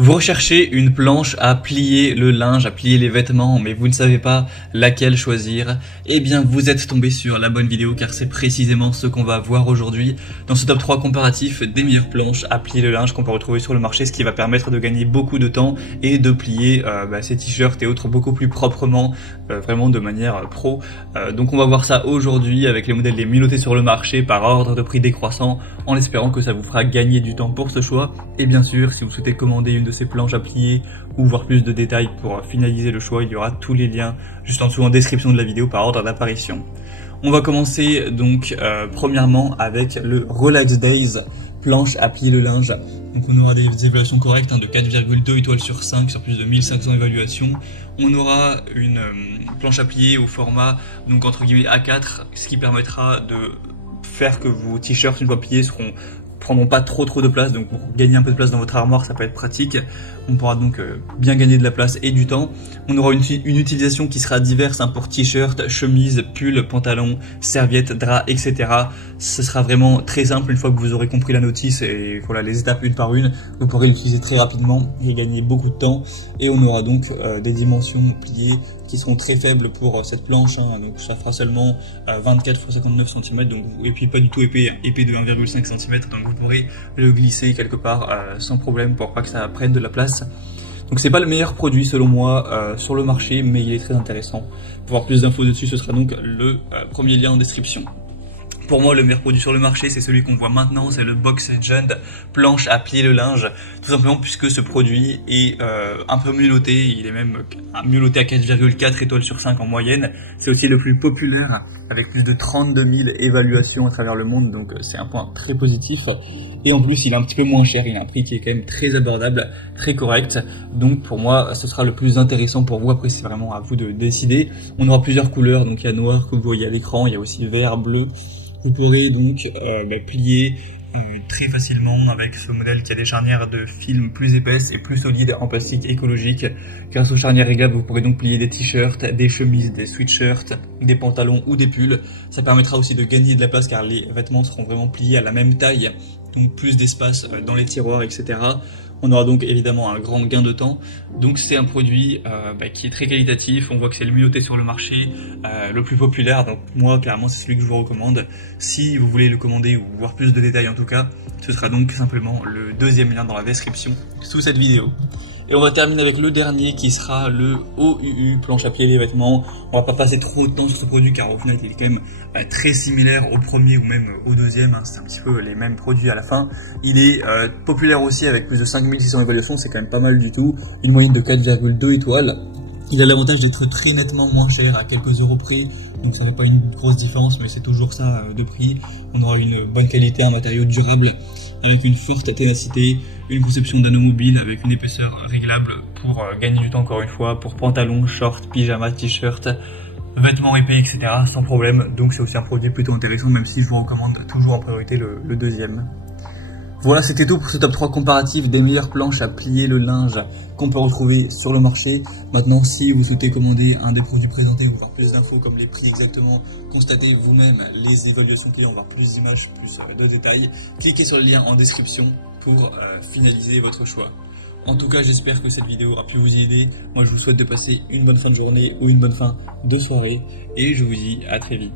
Vous recherchez une planche à plier le linge, à plier les vêtements, mais vous ne savez pas laquelle choisir. Eh bien, vous êtes tombé sur la bonne vidéo car c'est précisément ce qu'on va voir aujourd'hui dans ce top 3 comparatif des meilleures planches à plier le linge qu'on peut retrouver sur le marché, ce qui va permettre de gagner beaucoup de temps et de plier ces t-shirts et autres beaucoup plus proprement, vraiment de manière pro. Donc on va voir ça aujourd'hui avec les modèles les mieux notés sur le marché par ordre de prix décroissant, en espérant que ça vous fera gagner du temps pour ce choix. Et bien sûr, si vous souhaitez commander une de ces planches à plier ou voir plus de détails pour finaliser le choix, il y aura tous les liens juste en dessous en description de la vidéo par ordre d'apparition. On va commencer donc premièrement avec le Relax Days planche à plier le linge. Donc on aura des évaluations correctes de 4,2 étoiles sur 5 sur plus de 1500 évaluations. On aura une planche à plier au format donc entre guillemets A4, ce qui permettra de faire que vos t-shirts une fois pliés prendront pas trop de place, donc pour gagner un peu de place dans votre armoire ça peut être pratique. On pourra donc bien gagner de la place et du temps. On aura une utilisation qui sera diverse pour t-shirt, chemise, pull, pantalon, serviette, drap, etc. Ce sera vraiment très simple une fois que vous aurez compris la notice et voilà les étapes une par une. Vous pourrez l'utiliser très rapidement et gagner beaucoup de temps. Et on aura donc des dimensions pliées qui seront très faibles pour cette planche, donc ça fera seulement 24 x 59 cm, donc, et puis pas du tout épais de 1,5 cm, donc vous pourrez le glisser quelque part sans problème pour pas que ça prenne de la place. Donc c'est pas le meilleur produit selon moi sur le marché, mais il est très intéressant. Pour avoir plus d'infos dessus, ce sera donc le premier lien en description. Pour moi, le meilleur produit sur le marché, c'est celui qu'on voit maintenant, c'est le Box Legend planche à plier le linge. Tout simplement puisque ce produit est un peu mieux noté, il est même mieux noté à 4,4 étoiles sur 5 en moyenne. C'est aussi le plus populaire, avec plus de 32 000 évaluations à travers le monde, donc c'est un point très positif. Et en plus, il est un petit peu moins cher, il a un prix qui est quand même très abordable, très correct. Donc pour moi, ce sera le plus intéressant pour vous. Après, c'est vraiment à vous de décider. On aura plusieurs couleurs, donc il y a noir, comme vous voyez à l'écran, il y a aussi vert, bleu. Vous pourrez donc plier très facilement avec ce modèle qui a des charnières de film plus épaisses et plus solides en plastique écologique. Grâce aux charnières réglables, vous pourrez donc plier des t-shirts, des chemises, des sweatshirts, des pantalons ou des pulls. Ça permettra aussi de gagner de la place car les vêtements seront vraiment pliés à la même taille, donc plus d'espace dans les tiroirs, etc. On aura donc évidemment un grand gain de temps. Donc c'est un produit qui est très qualitatif. On voit que c'est le mieux noté sur le marché, le plus populaire. Donc moi clairement c'est celui que je vous recommande. Si vous voulez le commander ou voir plus de détails en tout cas, ce sera donc simplement le deuxième lien dans la description sous cette vidéo. Et on va terminer avec le dernier qui sera le OUU, planche à plier les vêtements. On va pas passer trop de temps sur ce produit car au final il est quand même très similaire au premier ou même au deuxième. C'est un petit peu les mêmes produits à la fin. Il est populaire aussi avec plus de 5600 évaluations, c'est quand même pas mal du tout. Une moyenne de 4,2 étoiles. Il a l'avantage d'être très nettement moins cher, à quelques euros près, donc ça fait pas une grosse différence, mais c'est toujours ça de prix. On aura une bonne qualité, un matériau durable, avec une forte ténacité, une conception d'anneau mobile avec une épaisseur réglable pour gagner du temps encore une fois, pour pantalons, shorts, pyjamas, t-shirts, vêtements épais, etc. sans problème. Donc c'est aussi un produit plutôt intéressant, même si je vous recommande toujours en priorité le deuxième. Voilà, c'était tout pour ce top 3 comparatif des meilleures planches à plier le linge qu'on peut retrouver sur le marché. Maintenant, si vous souhaitez commander un des produits présentés ou voir plus d'infos comme les prix exactement, constatez vous-même les évaluations clients, voir plus d'images, plus de détails, cliquez sur le lien en description pour finaliser votre choix. En tout cas, j'espère que cette vidéo a pu vous y aider. Moi, je vous souhaite de passer une bonne fin de journée ou une bonne fin de soirée et je vous dis à très vite.